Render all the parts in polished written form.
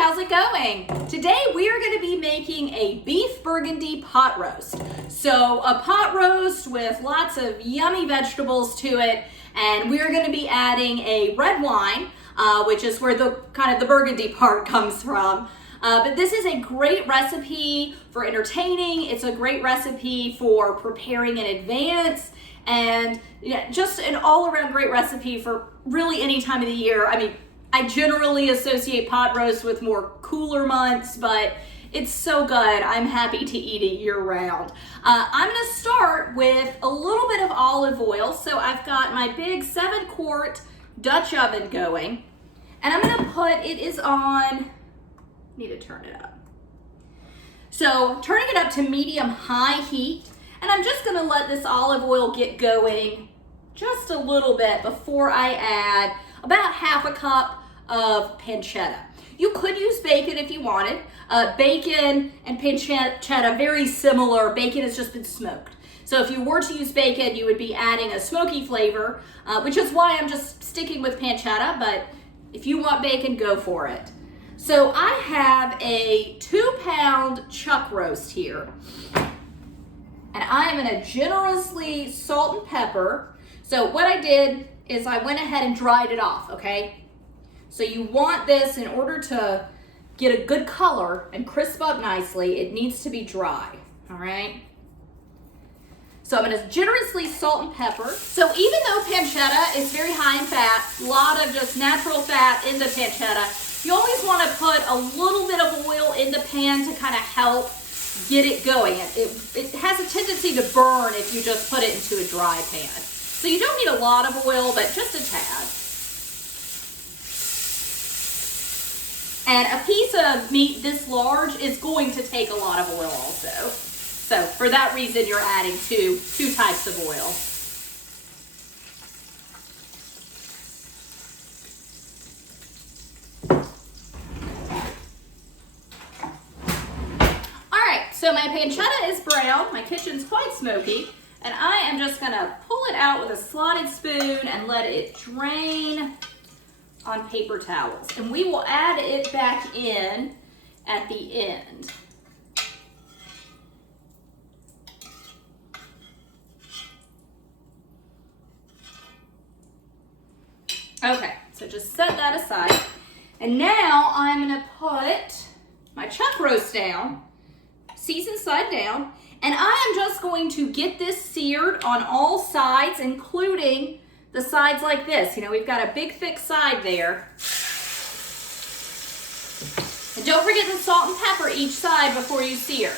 how's it going? Today we are going to be making a beef Burgundy pot roast. So a pot roast with lots of yummy vegetables to it, and we're going to be adding a red wine, which is where the kind of the Burgundy part comes from. But this is a great recipe for entertaining. It's a great recipe for preparing in advance, and just an all-around great recipe for really any time of the year. I mean, I generally associate pot roast with more cooler months, but it's so good. I'm happy to eat it year-round. I'm gonna start with a little bit of olive oil. So I've got my big 7-quart Dutch oven going, and I'm gonna put, it is on, need to turn it up. So turning it up to medium-high heat, and I'm just gonna let this olive oil get going just a little bit before I add about half a cup of pancetta. You could use bacon if you wanted. Bacon and pancetta, very similar. Bacon has just been smoked. So if you were to use bacon, you would be adding a smoky flavor, which is why I'm just sticking with pancetta, but if you want bacon, go for it. So I have a 2-pound chuck roast here, and I'm gonna generously salt and pepper. So what I did is I went ahead and dried it off, okay? So you want this, in order to get a good color and crisp up nicely, it needs to be dry, all right? So I'm gonna generously salt and pepper. So even though pancetta is very high in fat, a lot of just natural fat in the pancetta, you always wanna put a little bit of oil in the pan to kind of help get it going. It has a tendency to burn if you just put it into a dry pan. So you don't need a lot of oil, but just a tad. And a piece of meat this large is going to take a lot of oil also. So for that reason, you're adding two types of oil. All right, so my pancetta is brown. My kitchen's quite smoky. And I am just gonna pull it out with a slotted spoon and let it drain on paper towels. And we will add it back in at the end. Okay, so just set that aside. And now I'm gonna put my chuck roast down, seasoned side down, and I am just going to get this seared on all sides, including the sides like this. You know, we've got a big thick side there. And don't forget to salt and pepper each side before you sear.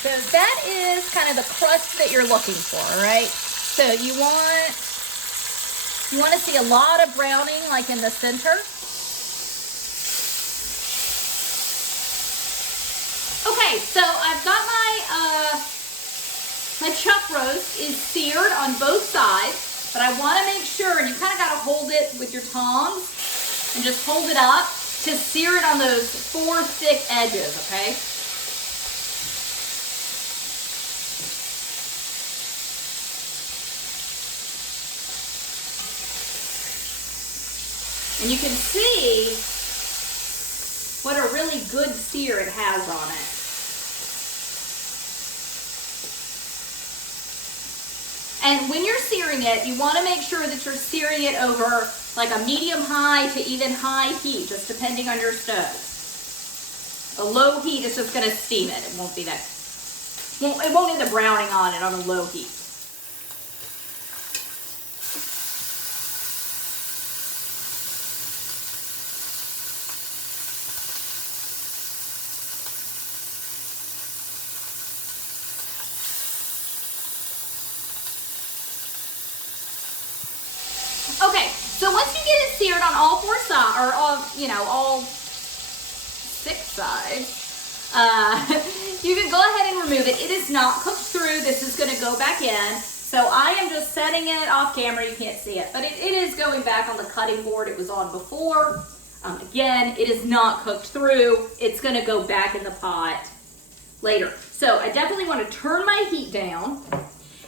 So that is kind of the crust that you're looking for, right? So you want to see a lot of browning like in the center. Okay, so I've got my chuck roast is seared on both sides, but I want to make sure, and you kind of got to hold it with your tongs and just hold it up to sear it on those 4 thick edges, okay? And you can see what a really good sear it has on it. And when you're searing it, you want to make sure that you're searing it over like a medium-high to even high heat, just depending on your stove. A low heat is just going to steam it. It won't be that, it won't end up browning on it on a low heat. Okay, so once you get it seared on all 4 sides, or all 6 sides. You can go ahead and remove it. It is not cooked through. This is gonna go back in. So I am just setting it off camera. You can't see it, but it is going back on the cutting board it was on before. Again, it is not cooked through. It's gonna go back in the pot later. So I definitely want to turn my heat down,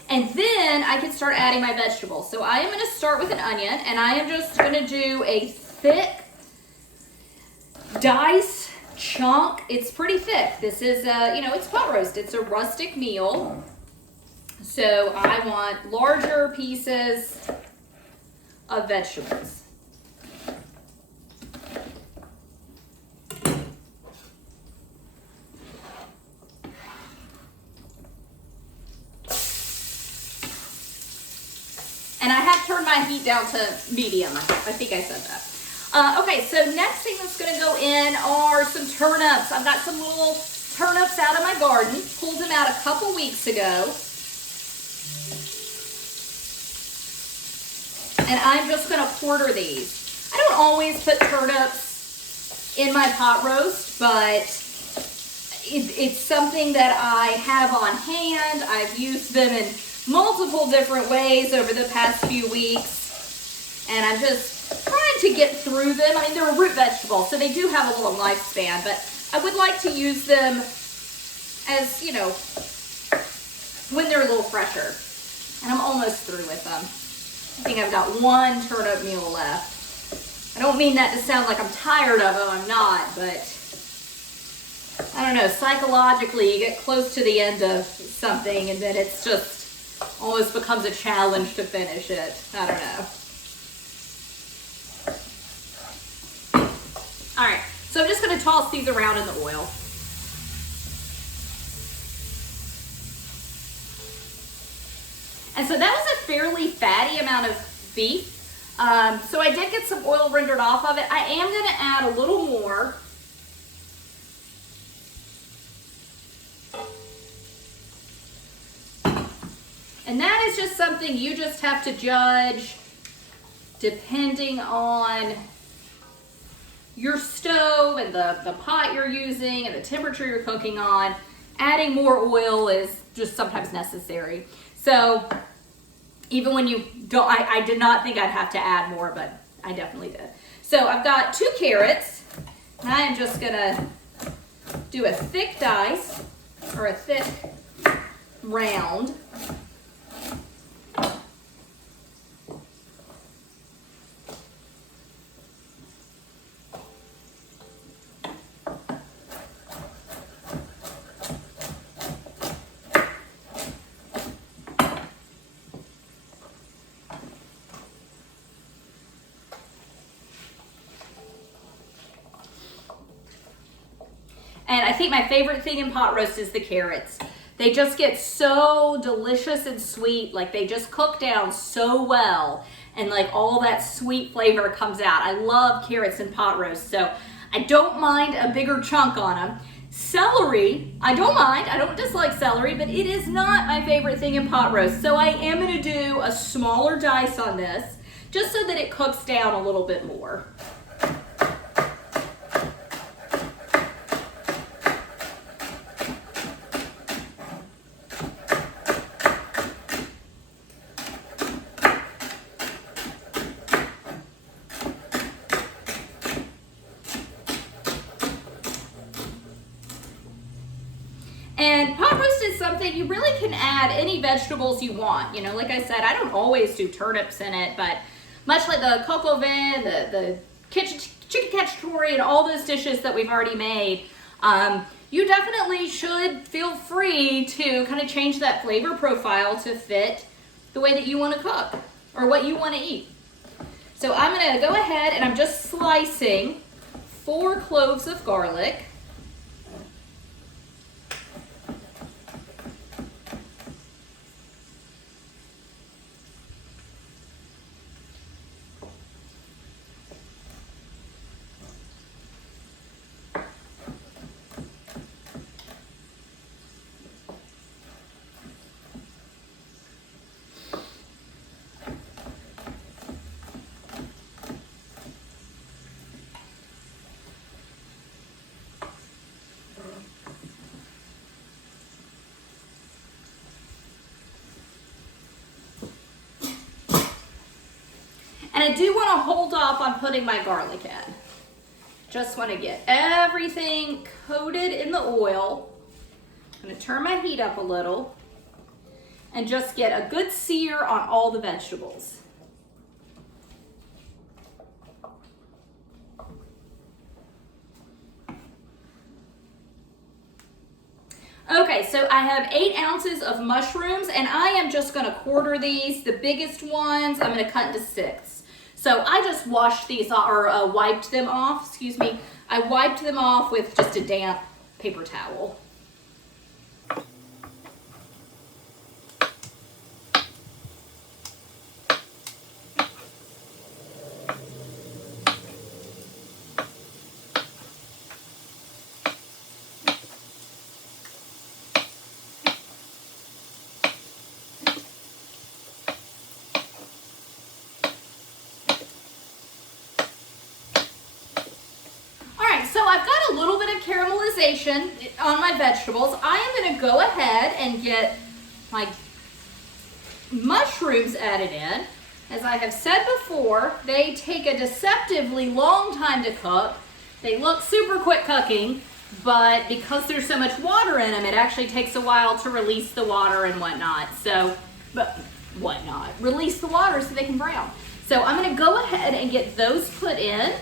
and then I can start adding my vegetables. So I am going to start with an onion, and I am just going to do a thick dice chunk. It's pretty thick. This is, it's pot roast. It's a rustic meal. So I want larger pieces of vegetables. And I have turned my heat down to medium. I think I said that. Okay, so next thing that's gonna go in are some turnips. I've got some little turnips out of my garden. Pulled them out a couple weeks ago. And I'm just gonna quarter these. I don't always put turnips in my pot roast, but it's something that I have on hand. I've used them in multiple different ways over the past few weeks, and I'm just trying to get through them. I mean, they're a root vegetable, so they do have a long lifespan, but I would like to use them as, when they're a little fresher. And I'm almost through with them. I think I've got one turnip meal left. I don't mean that to sound like I'm tired of them. I'm not, but I don't know, psychologically, you get close to the end of something, and then it's just almost becomes a challenge to finish it. I don't know. All right, so I'm just going to toss these around in the oil. And so that was a fairly fatty amount of beef. So I did get some oil rendered off of it. I am going to add a little more. And that is just something you just have to judge depending on your stove and the pot you're using and the temperature you're cooking on. Adding more oil is just sometimes necessary. So even when you don't, I did not think I'd have to add more, but I definitely did. So I've got 2 carrots, and I am just gonna do a thick dice, or a thick round. And I think my favorite thing in pot roast is the carrots. They just get so delicious and sweet. Like, they just cook down so well, and like all that sweet flavor comes out. I love carrots in pot roast, so I don't mind a bigger chunk on them. Celery, I don't mind. I don't dislike celery, but it is not my favorite thing in pot roast. So I am gonna do a smaller dice on this, just so that it cooks down a little bit more. And pot roast is something you really can add any vegetables you want. You know, like I said, I don't always do turnips in it, but much like the coq au vin, the chicken cacciatore, and all those dishes that we've already made, you definitely should feel free to kind of change that flavor profile to fit the way that you want to cook or what you want to eat. So I'm going to go ahead and I'm just slicing 4 cloves of garlic. And I do want to hold off on putting my garlic in. Just want to get everything coated in the oil. I'm going to turn my heat up a little and just get a good sear on all the vegetables. Okay, so I have 8 ounces of mushrooms, and I am just gonna quarter these. The biggest ones I'm gonna cut into 6. So I just washed these, or wiped them off, excuse me. I wiped them off with just a damp paper towel. So I've got a little bit of caramelization on my vegetables. I am going to go ahead and get my mushrooms added in. As I have said before, they take a deceptively long time to cook. They look super quick cooking, but because there's so much water in them, it actually takes a while to release the water and whatnot. Release the water so they can brown. So I'm going to go ahead and get those put in.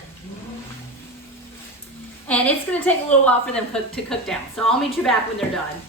And it's going to take a little while for them to cook down. So I'll meet you back when they're done.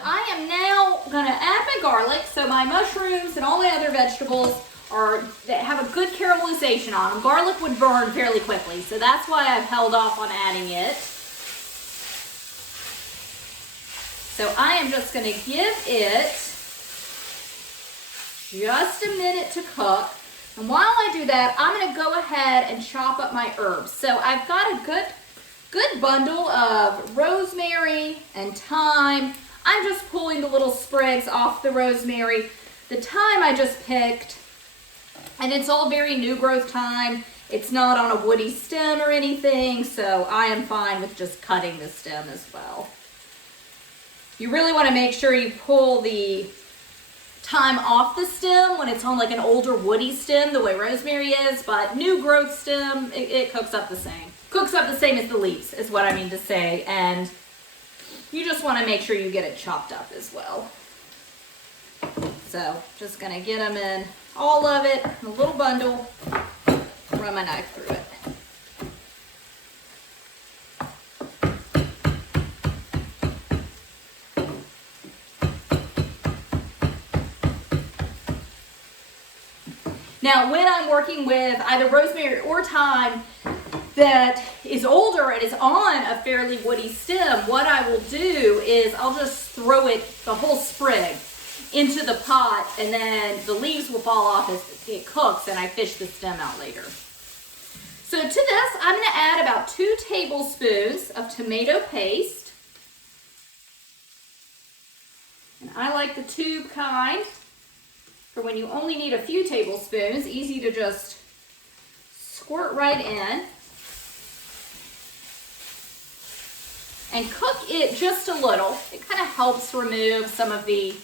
I am now going to add my garlic. So my mushrooms and all the other vegetables that have a good caramelization on them. Garlic would burn fairly quickly, so that's why I've held off on adding it. So I am just going to give it just a minute to cook. And while I do that, I'm going to go ahead and chop up my herbs. So I've got a good bundle of rosemary and thyme. I'm just pulling the little sprigs off the rosemary. The thyme I just picked, and it's all very new growth thyme. It's not on a woody stem or anything, so I am fine with just cutting the stem as well. You really want to make sure you pull the thyme off the stem when it's on like an older woody stem, the way rosemary is, but new growth stem, it cooks up the same. Cooks up the same as the leaves, is what I mean to say, and you just want to make sure you get it chopped up as well. So just going to get them in, all of it, in a little bundle, run my knife through it. Now, when I'm working with either rosemary or thyme that is older and is on a fairly woody stem, what I will do is I'll just throw it, the whole sprig, into the pot, and then the leaves will fall off as it cooks, and I fish the stem out later. So to this, I'm going to add about 2 tablespoons of tomato paste. And I like the tube kind for when you only need a few tablespoons, easy to just squirt right in. And cook it just a little. It kind of helps remove some of the,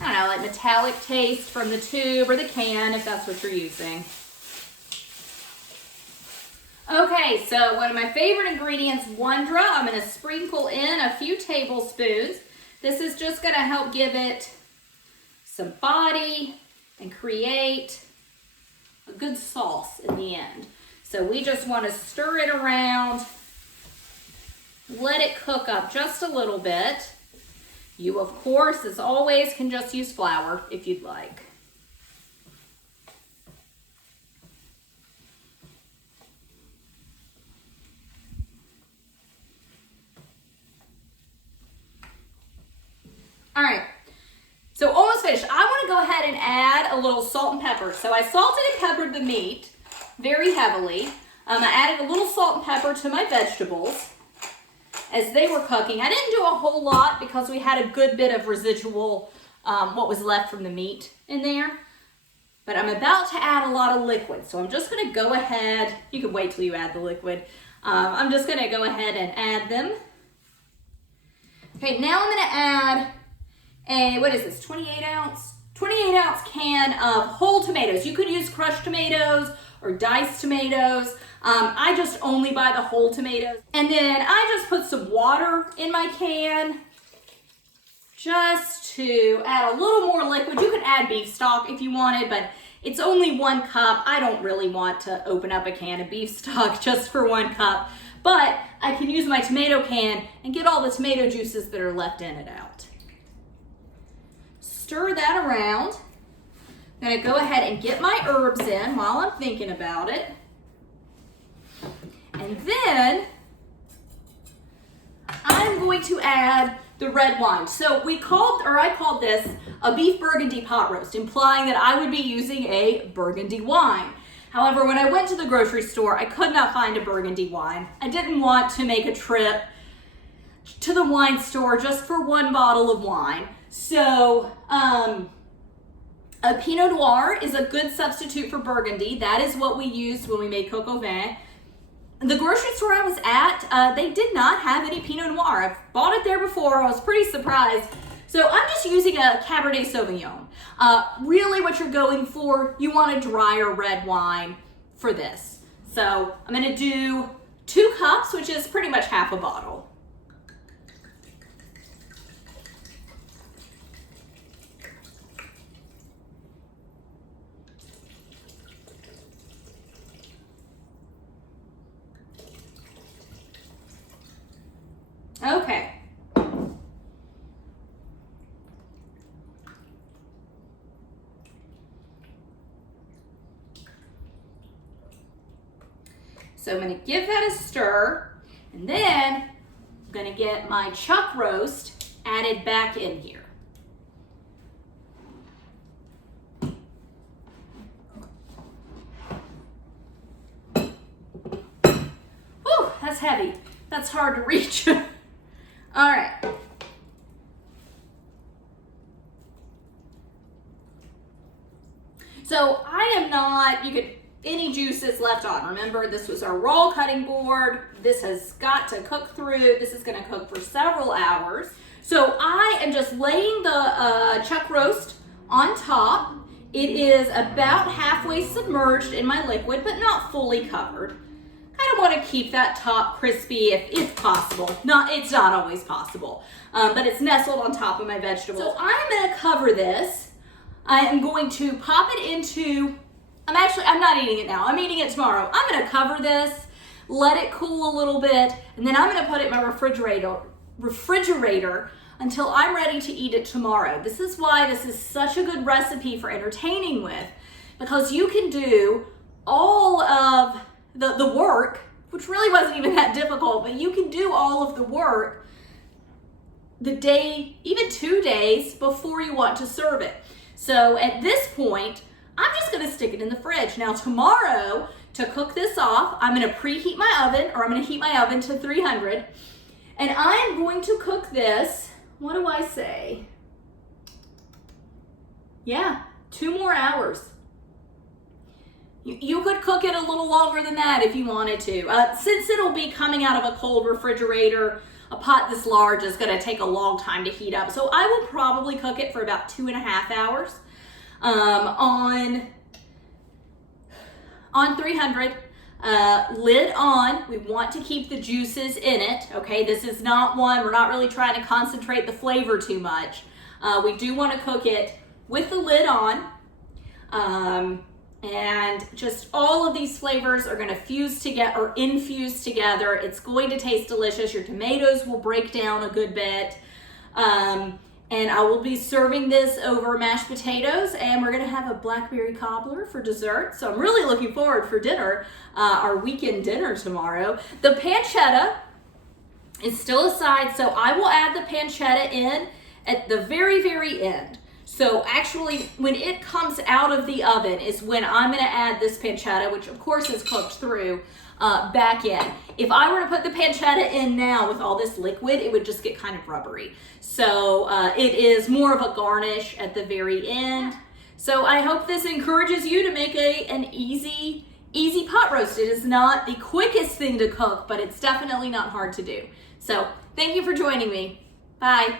I don't know, like metallic taste from the tube or the can, if that's what you're using. Okay, so one of my favorite ingredients, Wondra. I'm going to sprinkle in a few tablespoons. This is just going to help give it some body and create a good sauce in the end. So we just want to stir it around, let it cook up just a little bit. You, of course, as always, can just use flour if you'd like. All right, so almost finished. I want to go ahead and add a little salt and pepper. So I salted and peppered the meat very heavily. I added a little salt and pepper to my vegetables as they were cooking. I didn't do a whole lot because we had a good bit of residual, what was left from the meat in there. But I'm about to add a lot of liquid. So I'm just going to go ahead. You can wait till you add the liquid. I'm just going to go ahead and add them. Okay, now I'm going to add what is this, 28 ounce can of whole tomatoes. You could use crushed tomatoes or diced tomatoes. I just only buy the whole tomatoes. And then I just put some water in my can just to add a little more liquid. You could add beef stock if you wanted, but it's only 1 cup. I don't really want to open up a can of beef stock just for 1 cup, but I can use my tomato can and get all the tomato juices that are left in it out. Stir that around. I'm gonna go ahead and get my herbs in while I'm thinking about it. And then I'm going to add the red wine. So I called this a beef Burgundy pot roast, implying that I would be using a Burgundy wine. However, when I went to the grocery store, I could not find a Burgundy wine. I didn't want to make a trip to the wine store just for 1 bottle of wine. So a pinot noir is a good substitute for Burgundy. That is what we used when we made coq au vin. The grocery store I was at, they did not have any pinot noir. I've bought it there before. I was pretty surprised. So I'm just using a cabernet sauvignon. Really what you're going for, you want a drier red wine for this. So I'm going to do 2 cups, which is pretty much half a bottle. Okay. So I'm going to give that a stir, and then I'm going to get my chuck roast added back in here. Whew, that's heavy. That's hard to reach. All right. So I am not, any juices left on. Remember, this was our raw cutting board. This has got to cook through. This is gonna cook for several hours. So I am just laying the chuck roast on top. It is about halfway submerged in my liquid, but not fully covered. I want to keep that top crispy if possible. It's not always possible, but it's nestled on top of my vegetables. So I'm going to cover this. I am going to pop it into, I'm not eating it now. I'm eating it tomorrow. I'm going to cover this, let it cool a little bit, and then I'm going to put it in my refrigerator until I'm ready to eat it tomorrow. This is why this is such a good recipe for entertaining with, because you can do all of the work, which really wasn't even that difficult, but you can do all of the work the day, even 2 days before you want to serve it. So at this point, I'm just gonna stick it in the fridge. Now tomorrow, to cook this off, I'm gonna preheat my oven, or I'm gonna heat my oven to 300, and I'm going to cook this, what do I say? Yeah, 2 more hours. You could cook it a little longer than that if you wanted to. Since it'll be coming out of a cold refrigerator, a pot this large is gonna take a long time to heat up. So I will probably cook it for about 2.5 hours on 300, lid on. We want to keep the juices in it, okay? This is not one, we're not really trying to concentrate the flavor too much. We do wanna cook it with the lid on. And just all of these flavors are gonna fuse together or infuse together. It's going to taste delicious. Your tomatoes will break down a good bit. And I will be serving this over mashed potatoes, and we're gonna have a blackberry cobbler for dessert. So I'm really looking forward for dinner, our weekend dinner tomorrow. The pancetta is still aside, so I will add the pancetta in at the very, very end. So actually, when it comes out of the oven is when I'm gonna add this pancetta, which of course is cooked through, back in. If I were to put the pancetta in now with all this liquid, it would just get kind of rubbery. So it is more of a garnish at the very end. So I hope this encourages you to make an easy pot roast. It is not the quickest thing to cook, but it's definitely not hard to do. So thank you for joining me. Bye.